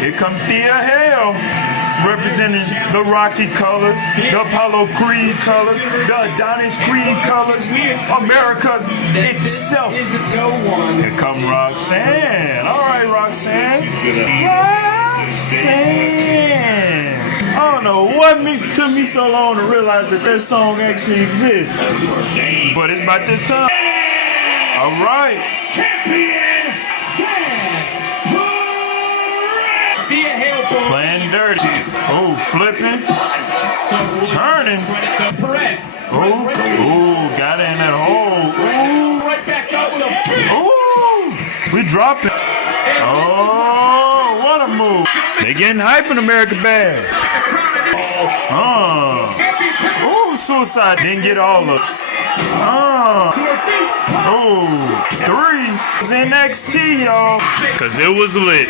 Here come Thea Hail, representing the Rocky colors, the Apollo Creed colors, the Adonis Creed colors, America itself. Here come Roxanne. All right, Roxanne. Roxanne. I don't know what took me so long to realize that that song actually exists. But it's about this time. All right. Thea Hail Playing dirty. Oh, flipping. Turning. Perez. Oh, got it in that hole. Right back up with a big. Oh, we dropping. Oh, what a move. They getting hype in America Bad. Oh, suicide. Didn't get all of it. Oh, 3 was NXT, y'all. Cause it was lit.